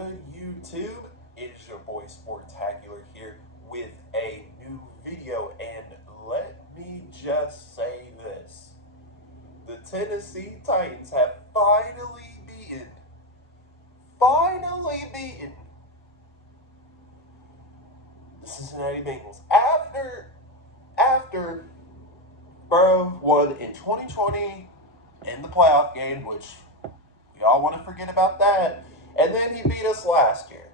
good, YouTube? It is your boy Sportacular here with a new video, and let me just say this. The Tennessee Titans have finally beaten the Cincinnati Bengals. After Burrow won in 2020 in the playoff game, which y'all want to forget about that. And then he beat us last year.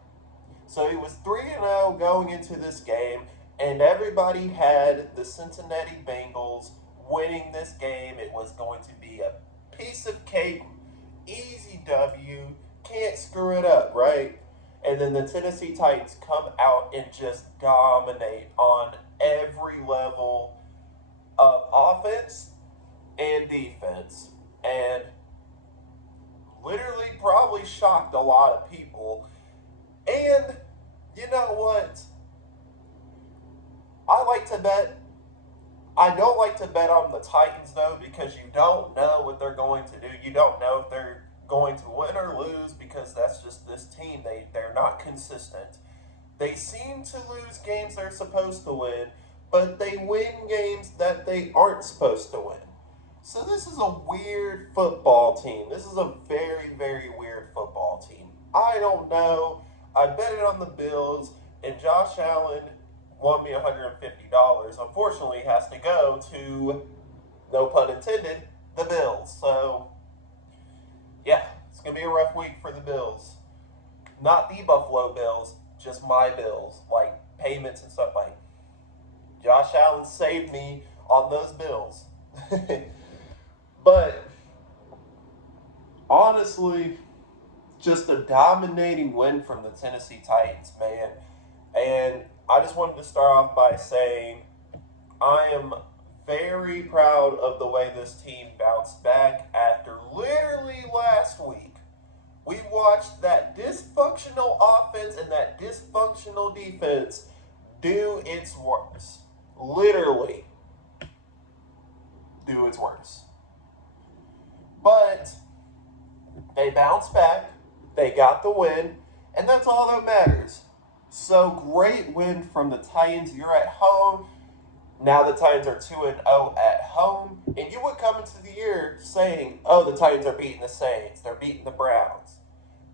So he was 3-0 going into this game, and everybody had the Cincinnati Bengals winning this game. It was going to be a piece of cake, easy W, can't screw it up, right? And then the Tennessee Titans come out and just dominate on every level of offense and defense. And literally probably shocked a lot of people. And you know what? I like to bet. I don't like to bet on the Titans, though, because you don't know what they're going to do. You don't know if they're going to win or lose, because that's just this team. They're not consistent. They seem to lose games they're supposed to win, but they win games that they aren't supposed to win. So this is a weird football team. This is a very, very weird football team. I don't know. I bet it on the Bills, and Josh Allen won me $150. Unfortunately, he has to go to, no pun intended, the Bills. So, yeah, it's going to be a rough week for the Bills. Not the Buffalo Bills, just my Bills, like payments and stuff. Like, Josh Allen saved me on those Bills. But honestly, just a dominating win from the Tennessee Titans, man. And I just wanted to start off by saying I am very proud of the way this team bounced back after literally last week. We watched that dysfunctional offense and that dysfunctional defense do its worst. Literally do its worst. But they bounced back, they got the win, and that's all that matters. So great win from the Titans. You're at home. Now the Titans are 2-0 at home. And you would come into the year saying, oh, the Titans are beating the Saints, they're beating the Browns.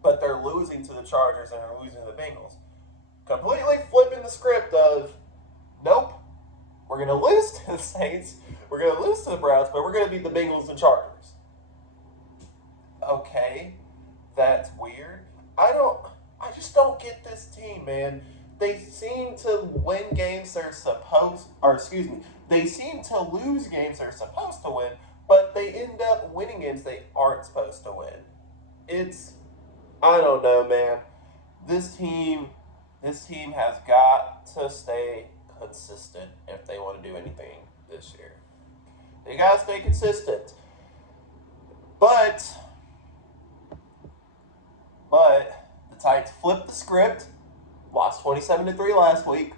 But they're losing to the Chargers and they're losing to the Bengals. Completely flipping the script of, nope, we're going to lose to the Saints, we're going to lose to the Browns, but we're going to beat the Bengals and Chargers. Okay, that's weird. I just don't get this team, man. They seem to win games they seem to lose games they're supposed to win, but they end up winning games they aren't supposed to win. I don't know, man. This team has got to stay consistent if they want to do anything this year. They got to stay consistent. But the Titans flipped the script, lost 27-3 last week,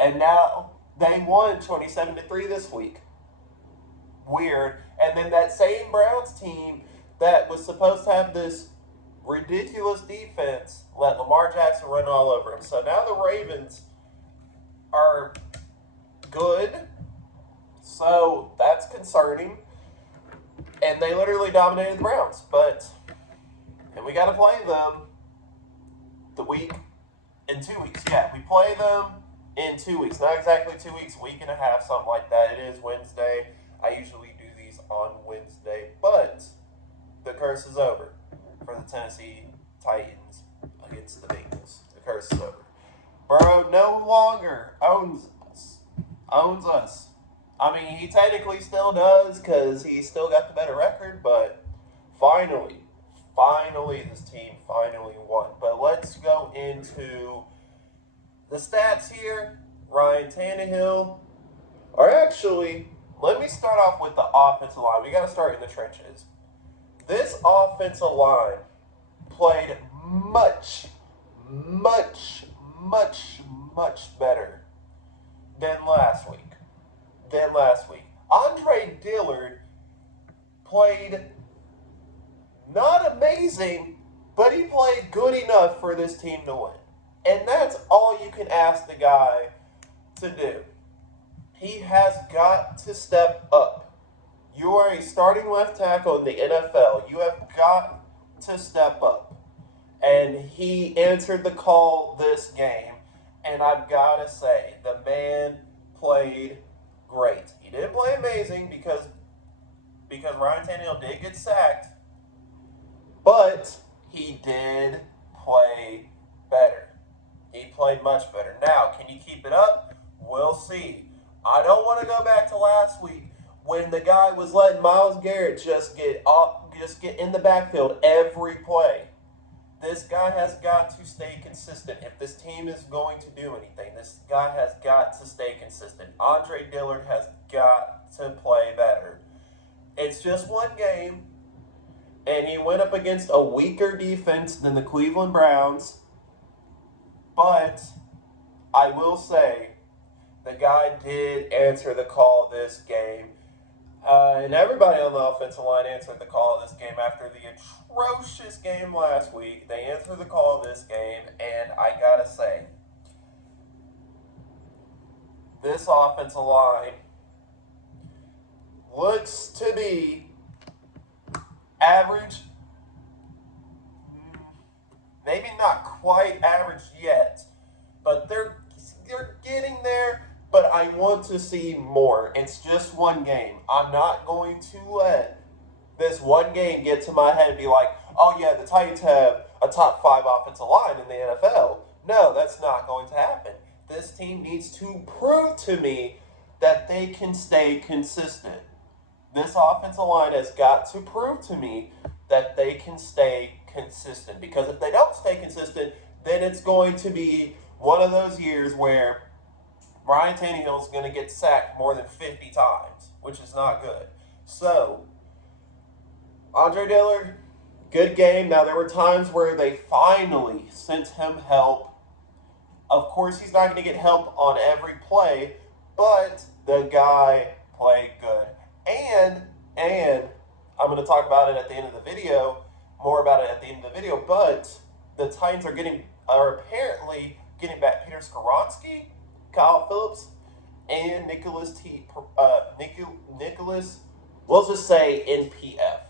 and now they won 27-3 this week. Weird. And then that same Browns team that was supposed to have this ridiculous defense let Lamar Jackson run all over him. So now the Ravens are good. So that's concerning. And they literally dominated the Browns. And we got to play them in 2 weeks. Yeah, we play them in 2 weeks. Not exactly 2 weeks, a week and a half, something like that. It is Wednesday. I usually do these on Wednesday. But the curse is over for the Tennessee Titans against the Bengals. The curse is over. Burrow no longer owns us. I mean, he technically still does because he's still got the better record, but finally, this team finally won. But let's go into the stats here. Ryan Tannehill, let me start off with the offensive line. We got to start in the trenches. This offensive line played much better than last week. Andre Dillard played not amazing, but he played good enough for this team to win. And that's all you can ask the guy to do. He has got to step up. You are a starting left tackle in the NFL. You have got to step up. And he answered the call this game. And I've got to say, the man played great. He didn't play amazing because Ryan Tannehill did get sacked, but he did play better. He played much better. Now, can you keep it up? We'll see. I don't want to go back to last week when the guy was letting Myles Garrett just get in the backfield every play. This guy has got to stay consistent. If this team is going to do anything, this guy has got to stay consistent. Andre Dillard has got to play better. It's just one game, and he went up against a weaker defense than the Cleveland Browns. But I will say the guy did answer the call this game. And everybody on the offensive line answered the call of this game after the atrocious game last week. They answered the call of this game, and I gotta say, this offensive line looks to be average. Maybe not quite average yet, but they're getting there. But I want to see more. It's just one game. I'm not going to let this one game get to my head and be like, oh yeah, the Titans have a top 5 offensive line in the NFL. No, that's not going to happen. This team needs to prove to me that they can stay consistent. This offensive line has got to prove to me that they can stay consistent. Because if they don't stay consistent, then it's going to be one of those years where Ryan Tannehill is going to get sacked more than 50 times, which is not good. So, Andre Dillard, good game. Now, there were times where they finally sent him help. Of course, he's not going to get help on every play, but the guy played good. And I'm going to talk about it at the end of the video, more about it at the end of the video, but the Titans are apparently getting back Peter Skoronski, Kyle Phillips, and Nicholas, we'll just say NPF.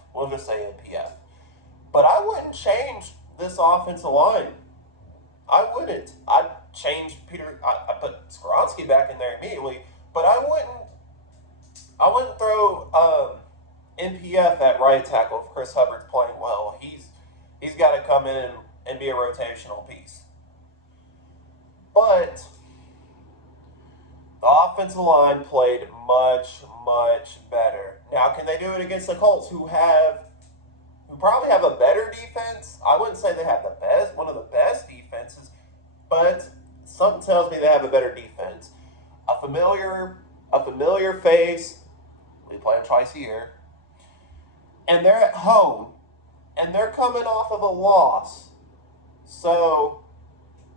But I wouldn't change this offensive line. I wouldn't. I'd change I put Skoronski back in there immediately, but I wouldn't throw NPF at right tackle if Chris Hubbard's playing well. He's got to come in and be a rotational piece. But the offensive line played much, much better. Now, can they do it against the Colts, who probably have a better defense? I wouldn't say they have one of the best defenses, but something tells me they have a better defense. A familiar face. We play them twice a year. And they're at home, and they're coming off of a loss. So,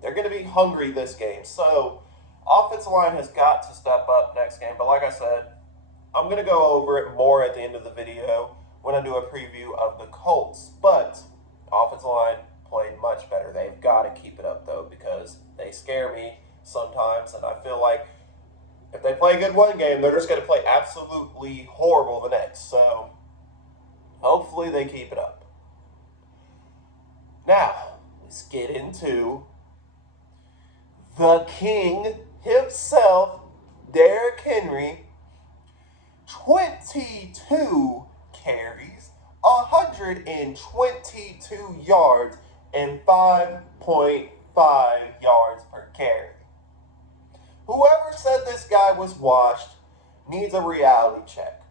they're going to be hungry this game. So, offensive line has got to step up next game. But like I said, I'm going to go over it more at the end of the video when I do a preview of the Colts. But offensive line played much better. They've got to keep it up, though, because they scare me sometimes. And I feel like if they play good one game, they're just going to play absolutely horrible the next. So hopefully they keep it up. Now, let's get into the king himself, Derrick Henry. 22 carries, 122 yards, and 5.5 yards per carry. Whoever said this guy was washed needs a reality check,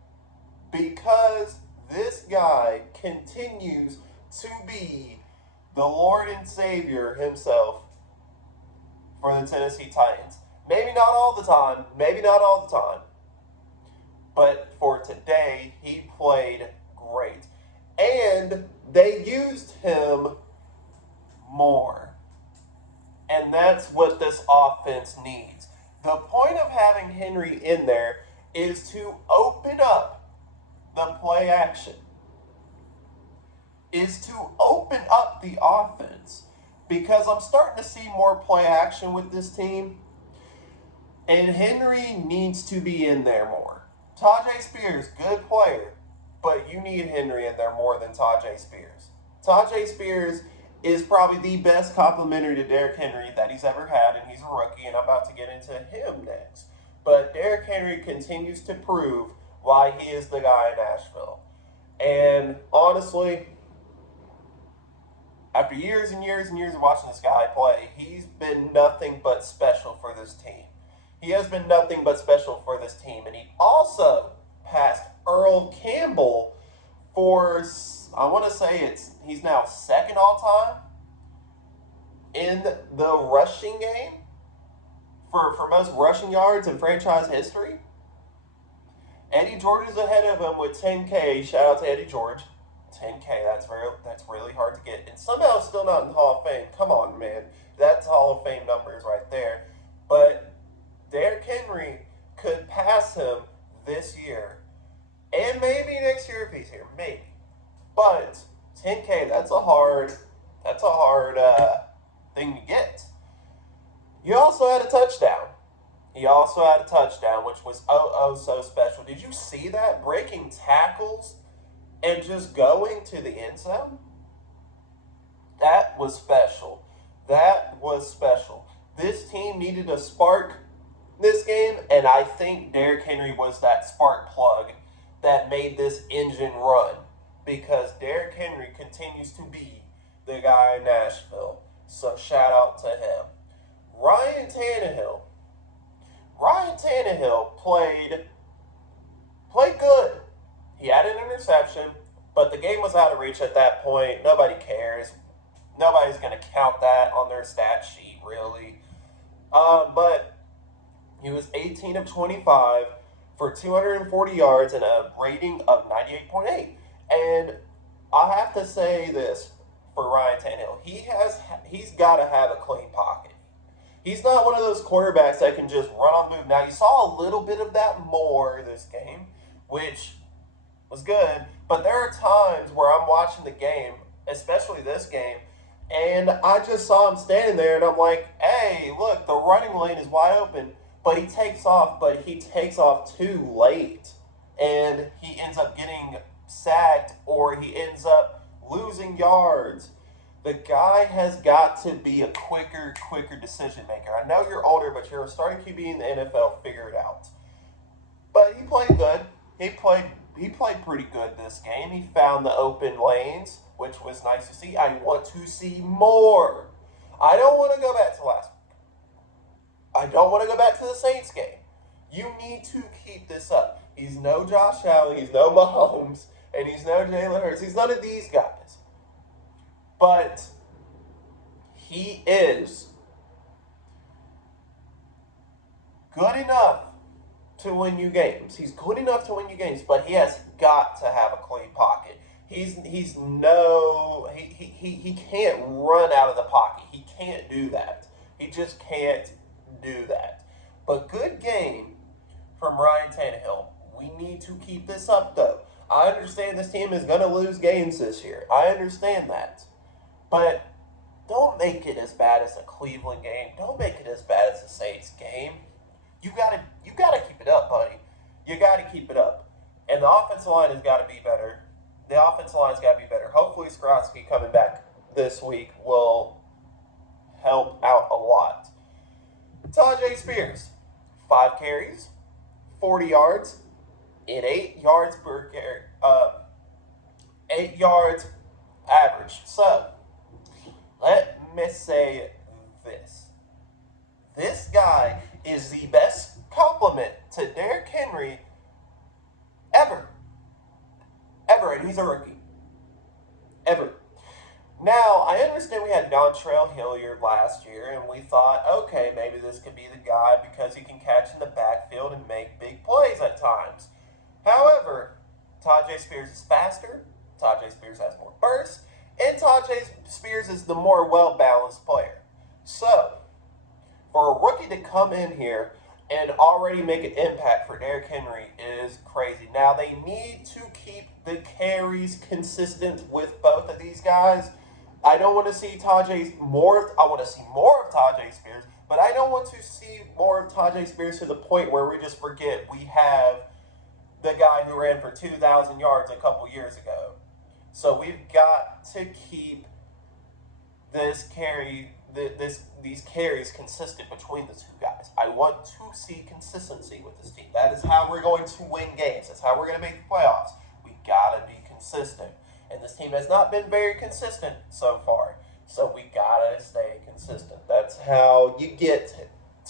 because this guy continues to be the Lord and Savior himself for the Tennessee Titans. Maybe not all the time, but for today, he played great. And they used him more. And that's what this offense needs. The point of having Henry in there is to open up the play action. is to open up the offense because I'm starting to see more play action with this team, and Henry needs to be in there more. Tajay Spears, good player, but you need Henry in there more than Tajay Spears. Tajay Spears is probably the best complimentary to Derrick Henry that he's ever had, and he's a rookie, and I'm about to get into him next. But Derrick Henry continues to prove why he is the guy in Nashville. And honestly, after years and years and years of watching this guy play, he's been nothing but special for this team. He has been nothing but special for this team. And he also passed Earl Campbell for, I want to say he's now second all time in the rushing game for most rushing yards in franchise history. Eddie George is ahead of him with 10K. Shout out to Eddie George. 10K, that's really hard to get. And somehow still not in the Hall of Fame. Come on, man. That's Hall of Fame numbers right there. But Derrick Henry could pass him this year. And maybe next year if he's here. Maybe. But 10K, that's a hard thing to get. He also had a touchdown. Which was so special. Did you see that? Breaking tackles and just going to the end zone? That was special. This team needed a spark this game, and I think Derrick Henry was that spark plug that made this engine run, because Derrick Henry continues to be the guy in Nashville. So shout out to him. Ryan Tannehill played good. He had an interception, but the game was out of reach at that point. Nobody cares. Nobody's going to count that on their stat sheet, really. But he was 18 of 25 for 240 yards and a rating of 98.8. And I have to say this for Ryan Tannehill. He's got to have a clean pocket. He's not one of those quarterbacks that can just run on the move. Now, you saw a little bit of that more this game, which was good. But there are times where I'm watching the game, especially this game, and I just saw him standing there, and I'm like, hey, look, the running lane is wide open. But he takes off too late. And he ends up getting sacked, or he ends up losing yards. The guy has got to be a quicker decision maker. I know you're older, but you're a starting QB in the NFL. Figure it out. But he played good. He played pretty good this game. He found the open lanes, which was nice to see. I want to see more. I don't want to go back to last week. I don't want to go back to the Saints game. You need to keep this up. He's no Josh Allen. He's no Mahomes. And he's no Jalen Hurts. He's none of these guys. But he is good enough to win you games. He's good enough to win you games, but he has got to have a clean pocket. He can't run out of the pocket. He can't do that. He just can't do that. But good game from Ryan Tannehill. We need to keep this up, though. I understand this team is going to lose games this year. I understand that. But don't make it as bad as a Cleveland game. Don't make it as bad as the Saints game. You gotta keep it up, buddy. You gotta keep it up. And the offensive line has got to be better. Hopefully Skronsky coming back this week will help out a lot. Tajay Spears, 5 carries, 40 yards, and 8 yards per carry. 8 yards average. So, let me say this. This guy is the best compliment to Derrick Henry ever. And he's a rookie. Ever. Now, I understand we had Dontrell Hilliard last year, and we thought, okay, maybe this could be the guy because he can catch in the backfield and make big plays at times. However, Tajay Spears is faster, Tajay Spears has more burst, and Tajay Spears is the more well-balanced player. So, for a rookie to come in here and already make an impact for Derrick Henry is crazy. Now, they need to keep the carries consistent with both of these guys. I don't want to see Tajay more. I want to see more of Tajay Spears, but I don't want to see more of Tajay Spears to the point where we just forget we have the guy who ran for 2,000 yards a couple years ago. So we've got to keep these carries consistent between the two guys. I want to see consistency with this team. That is how we're going to win games. That's how we're going to make the playoffs. We gotta be consistent, and this team has not been very consistent so far. So we gotta stay consistent. That's how you get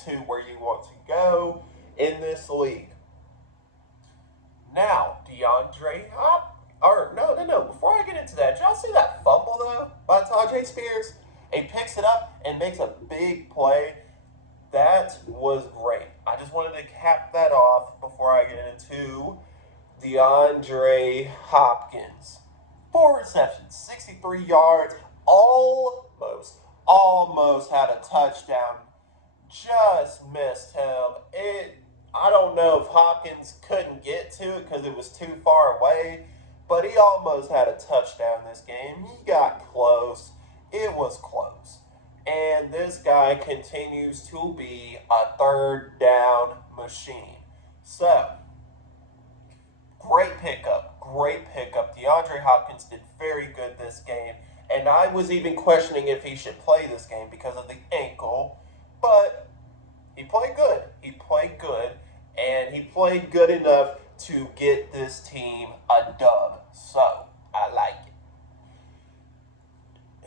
to where you want to go in this league. Now, DeAndre Hop. Or, no. Before I get into that, did y'all see that fumble, though, by Tajay Spears? He picks it up and makes a big play. That was great. I just wanted to cap that off before I get into DeAndre Hopkins. 4 receptions, 63 yards, almost had a touchdown. Just missed him. I don't know if Hopkins couldn't get to it because it was too far away, but he almost had a touchdown this game. He got close. It was close. And this guy continues to be a third down machine. So, great pickup. DeAndre Hopkins did very good this game. And I was even questioning if he should play this game because of the ankle. But he played good. And he played good enough to get this team a dub. So, I like it.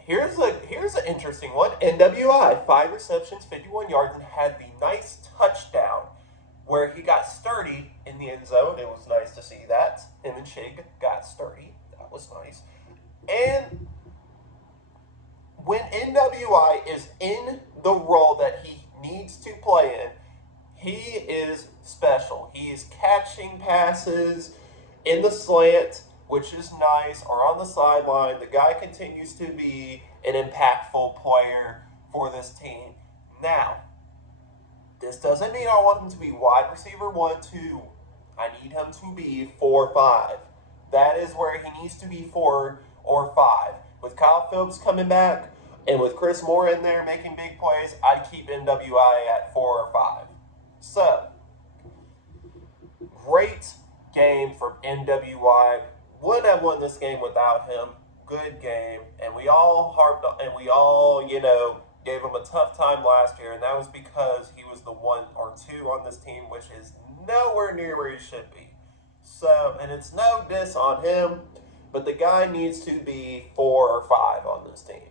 Here's an interesting one. NWI, 5 receptions, 51 yards, and had the nice touchdown where he got sturdy in the end zone. It was nice to see that. Him and Chig got sturdy. That was nice. And when NWI is in the role that he needs to play in, he is special. He is catching passes in the slant, which is nice, or on the sideline. The guy continues to be an impactful player for this team. Now, this doesn't mean I want him to be wide receiver 1, 2. I need him to be 4, 5. That is where he needs to be 4 or 5. With Kyle Phillips coming back and with Chris Moore in there making big plays, I'd keep NWI at 4 or 5. So, great game from NWI. Would have won this game without him. Good game. And we all gave him a tough time last year, and that was because he was the 1 or 2 on this team, which is nowhere near where he should be. So, and it's no diss on him, but the guy needs to be 4 or 5 on this team.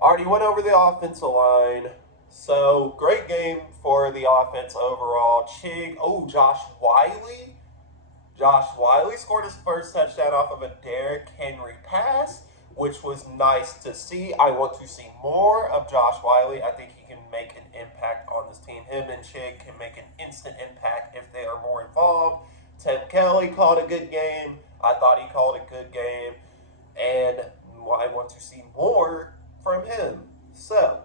Already went over the offensive line. So, great game for the offense overall. Josh Wiley. Josh Wiley scored his first touchdown off of a Derrick Henry pass, which was nice to see. I want to see more of Josh Wiley. I think he can make an impact on this team. Him and Chig can make an instant impact if they are more involved. Tim Kelly called a good game. I thought he called a good game. And I want to see more from him. So,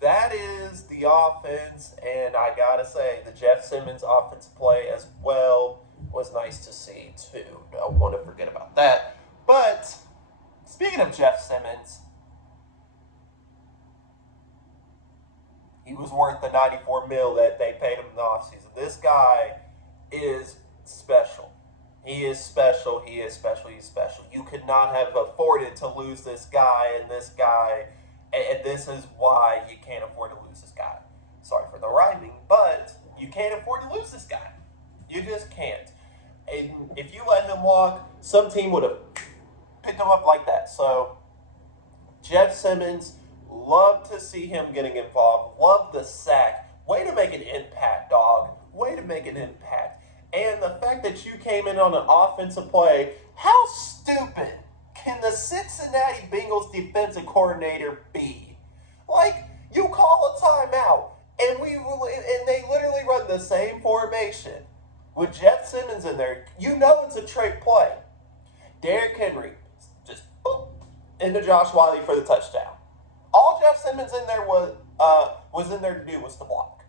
that is the offense, and I gotta say, the Jeff Simmons offensive play as well was nice to see, too. Don't want to forget about that. But, speaking of Jeff Simmons, he was worth the $94 million that they paid him in the offseason. This guy is special. He is special. You could not have afforded to lose this guy, and this is why you can't afford to lose this guy. Sorry for the rhyming, but you can't afford to lose this guy. You just can't. And if you let him walk, some team would have picked him up like that. So, Jeff Simmons, love to see him getting involved. Love the sack. Way to make an impact, dog. Way to make an impact. And the fact that you came in on an offensive play, how stupid can the Cincinnati Bengals defensive coordinator be? Like, you call a timeout, and they literally run the same formation with Jeff Simmons in there. You know it's a trick play. Derrick Henry just boop, into Josh Wiley for the touchdown. All Jeff Simmons in there was in there to do was to block.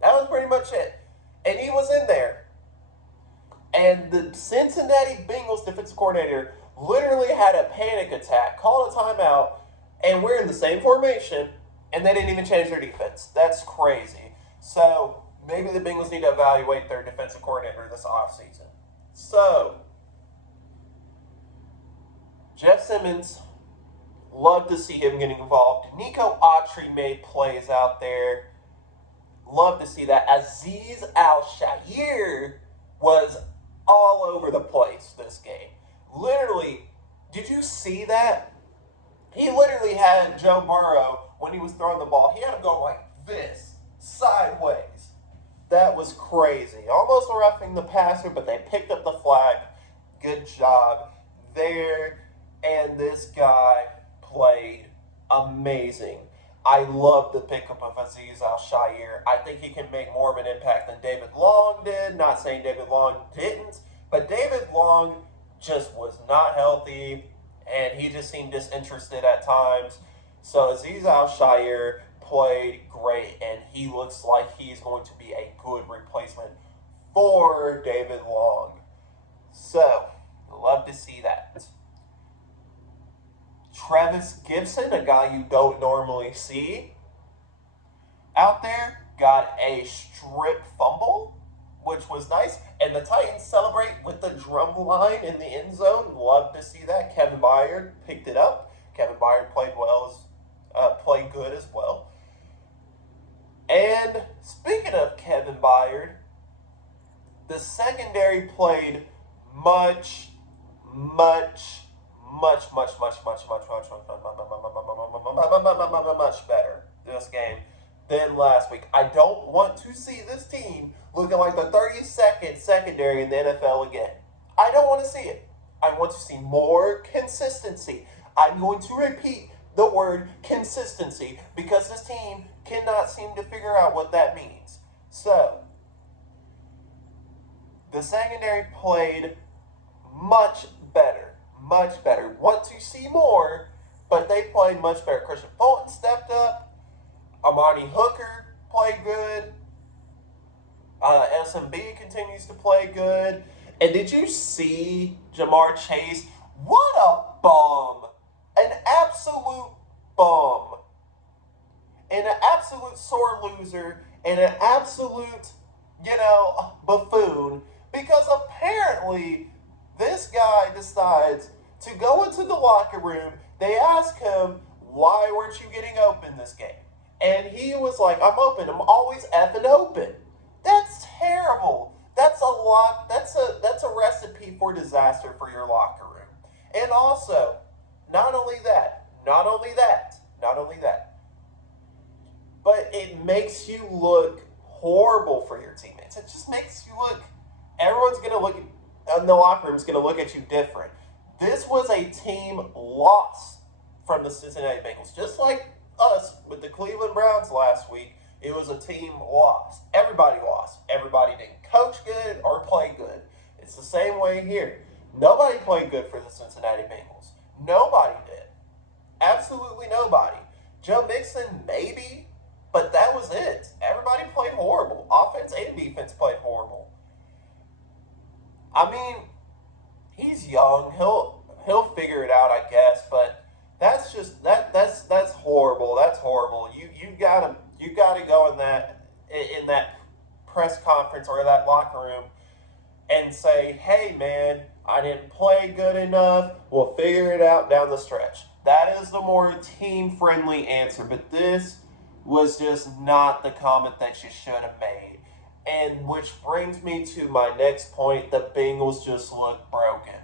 That was pretty much it. And he was in there. And the Cincinnati Bengals defensive coordinator literally had a panic attack, called a timeout, and we're in the same formation, and they didn't even change their defense. That's crazy. So maybe the Bengals need to evaluate their defensive coordinator this offseason. So, Jeff Simmons, love to see him getting involved. Nico Autry made plays out there. Love to see that. Azeez Al-Shaair was all over the place this game. Literally, did you see that? He literally had Joe Burrow, when he was throwing the ball, he had him go like this, sideways. That was crazy. Almost roughing the passer, but they picked up the flag. Good job there. And this guy played amazing. I love the pickup of Azeez Al-Shaair. I think he can make more of an impact than David Long did. Not saying David Long didn't, but David Long just was not healthy, and he just seemed disinterested at times. So Azeez Al-Shaair played great, and he looks like he's going to be a good replacement for David Long. So, love to see that. Travis Gibson, a guy you don't normally see out there, got a strip fumble, which was nice. And the Titans celebrate with the drum line in the end zone. Love to see that. Kevin Byard picked it up. Kevin Byard played good as well. And speaking of Kevin Byard, the secondary played much better this game than last week. I don't want to see this team looking like the 32nd secondary in the NFL again. I don't want to see it. I want to see more consistency. I'm going to repeat the word consistency because this team cannot seem to figure out what that means. So, the secondary played much better. Want to see more, but they played much better. Christian Fulton stepped up. Amani Hooker played good. SMB continues to play good. And did you see Jamar Chase? What a bum. An absolute bum. And an absolute sore loser. And an absolute, buffoon. Because apparently this guy decides to go into the locker room. They ask him, why weren't you getting open this game? And he was like, I'm open. I'm always effing open. That's terrible. That's a recipe for disaster for your locker room. And also, not only that, but it makes you look horrible for your teammates. It just makes you look, everyone's going to look, in the locker room is going to look at you different. This was a team loss from the Cincinnati Bengals. Just like us with the Cleveland Browns last week, it was a team loss. Everybody lost. Everybody didn't coach good or play good. It's the same way here. Nobody played good for the Cincinnati Bengals. Nobody did. Absolutely nobody. Joe Mixon, maybe, but that was it. Everybody played horrible. Offense and defense played horrible. I mean, he's young. He'll figure it out, I guess. But that's just that's horrible. That's horrible. You gotta go in that press conference or that locker room and say, hey man, I didn't play good enough. We'll figure it out down the stretch. That is the more team-friendly answer. But this was just not the comment that you should have made. And which brings me to my next point. The Bengals just look broken.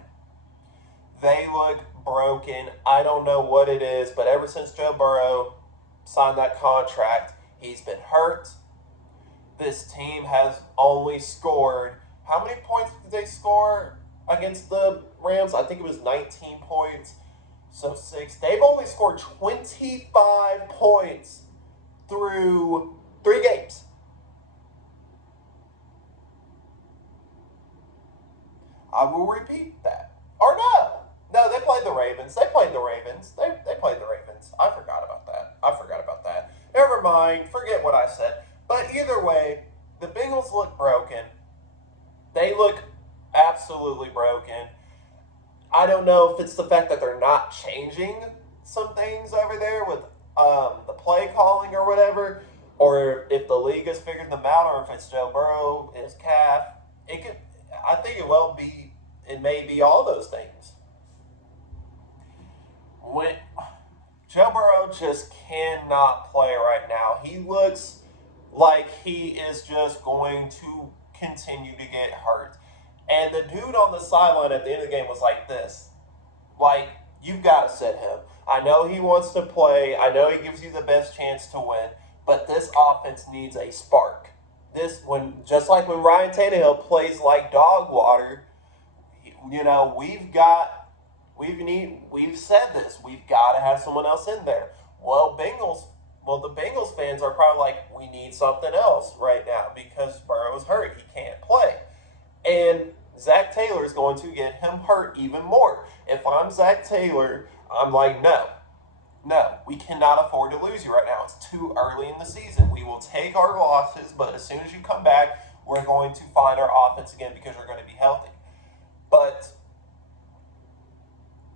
They look broken. I don't know what it is, but ever since Joe Burrow signed that contract, he's been hurt. This team has only scored, how many points did they score against the Rams? I think it was 19 points. So 6. They've only scored 25 points through 3 games. I will repeat that. Or no, they played the Ravens. They played the Ravens. I forgot about that. Never mind. Forget what I said. But either way, the Bengals look broken. They look absolutely broken. I don't know if it's the fact that they're not changing some things over there with the play calling or whatever, or if the league has figured them out, or if it's Joe Burrow, his calf. It could. I think it will be. It may be all those things. When Joe Burrow just cannot play right now. He looks like he is just going to continue to get hurt. And the dude on the sideline at the end of the game was like this. Like, you've got to sit him. I know he wants to play. I know he gives you the best chance to win. But this offense needs a spark. Just like when Ryan Tannehill plays like dog water, we've said this. We've got to have someone else in there. The Bengals fans are probably like, we need something else right now because Burrow's hurt. He can't play. And Zach Taylor is going to get him hurt even more. If I'm Zach Taylor, I'm like, no, we cannot afford to lose you right now. It's too early in the season. We will take our losses, but as soon as you come back, we're going to find our offense again because you're going to be healthy. But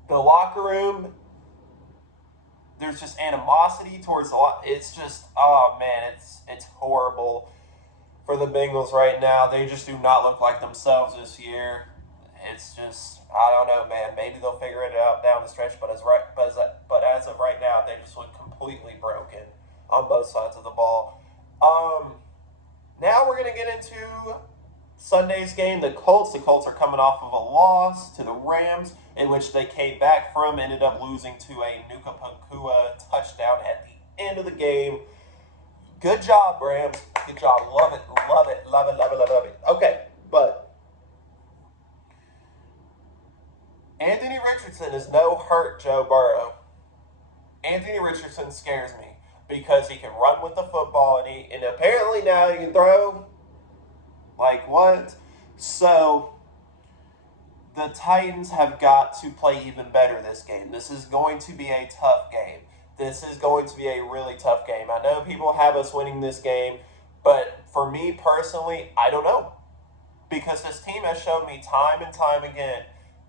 the locker room, there's just animosity towards the lot. It's just, oh man, it's horrible for the Bengals right now. They just do not look like themselves this year. It's just, I don't know, man. Maybe they'll figure it out down the stretch, but as of right now, they just look completely broken on both sides of the ball. Now we're going to get into Sunday's game. The Colts are coming off of a loss to the Rams, in which they came back from, ended up losing to a Nuka Pakua touchdown at the end of the game. Good job, Rams. Good job. Love it. Okay, but Anthony Richardson is no hurt Joe Burrow. Anthony Richardson scares me because he can run with the football and apparently now he can throw. Like what? So the Titans have got to play even better this game. This is going to be a tough game. This is going to be a really tough game. I know people have us winning this game, but for me personally, I don't know. Because this team has shown me time and time again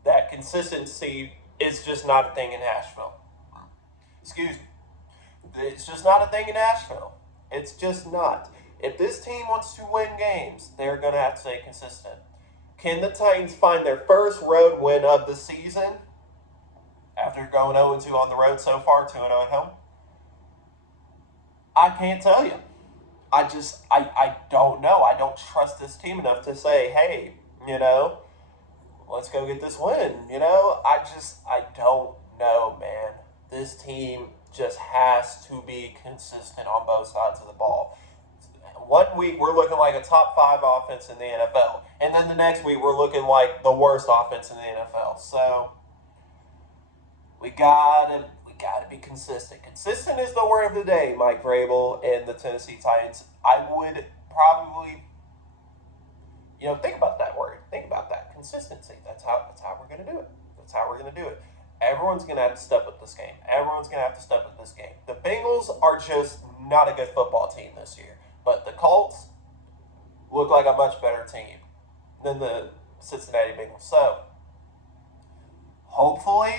that consistency is just not a thing in Nashville. Excuse me. It's just not a thing in Nashville. It's just not. If this team wants to win games, they're going to have to stay consistent. Can the Titans find their first road win of the season after going 0-2 on the road so far, 2-0 at home? I can't tell you. I don't know. I don't trust this team enough to say, hey, let's go get this win. I don't know, man. This team just has to be consistent on both sides of the ball. One week we're looking like a top 5 offense in the NFL, and then the next week we're looking like the worst offense in the NFL. So we gotta be consistent. Consistent is the word of the day, Mike Vrabel and the Tennessee Titans. I would probably, think about that word. Think about that. Consistency. That's how we're gonna do it. That's how we're gonna do it. Everyone's going to have to step up this game. The Bengals are just not a good football team this year. But the Colts look like a much better team than the Cincinnati Bengals. So, hopefully,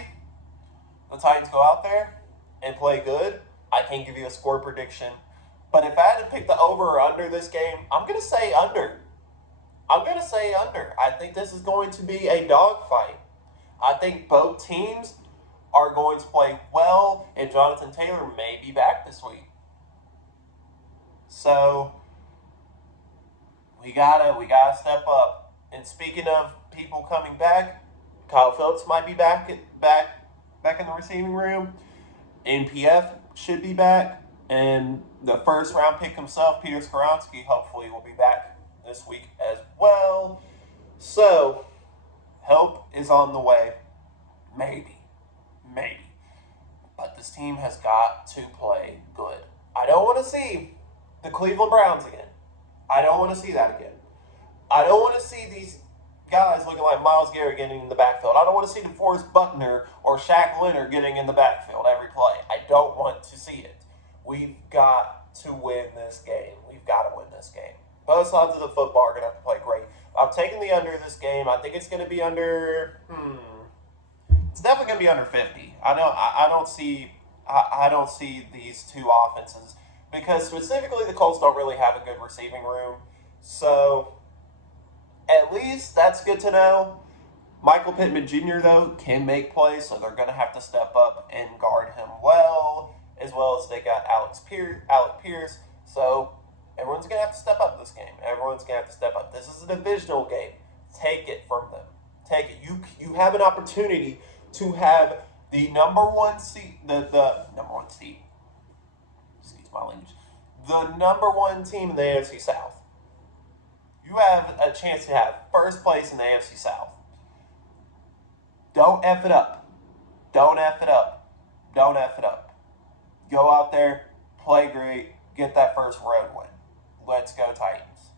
the Titans go out there and play good. I can't give you a score prediction. But if I had to pick the over or under this game, I'm going to say under. I think this is going to be a dogfight. I think both teams are going to play well, and Jonathan Taylor may be back this week. So we gotta step up. And speaking of people coming back, Kyle Phillips might be back in the receiving room. NPF should be back, and the first round pick himself, Peter Skoronski, hopefully will be back this week as well. So help is on the way. Maybe. But this team has got to play good. I don't want to see the Cleveland Browns again. I don't want to see that again. I don't want to see these guys looking like Myles Garrett getting in the backfield. I don't want to see DeForest Buckner or Shaq Leonard getting in the backfield every play. I don't want to see it. We've got to win this game. We've got to win this game. Both sides of the football are going to have to play great. I'm taking the under this game. I think it's going to be under. It's definitely going to be under 50. I don't see these two offenses because specifically the Colts don't really have a good receiving room. So at least that's good to know. Michael Pittman Jr., though, can make plays, so they're going to have to step up and guard him well, as well as they got Alec Pierce. So everyone's going to have to step up this game. Everyone's going to have to step up. This is a divisional game. Take it from them. Take it. You have an opportunity to have the number one seed, the number one seed, excuse my language, the number one team in the AFC South. You have a chance to have first place in the AFC South. Don't F it up. Don't F it up. Don't F it up. Go out there, play great, get that first road win. Let's go Titans.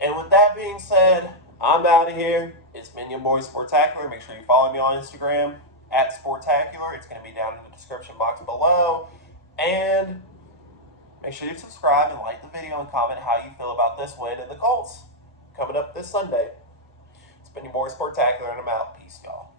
And with that being said, I'm out of here. It's been your boy Sportacular. Make sure you follow me on Instagram at Sportacular. It's going to be down in the description box below. And make sure you subscribe and like the video and comment how you feel about this win and the Colts coming up this Sunday. It's been your boy Sportacular, and I'm out. Peace, y'all.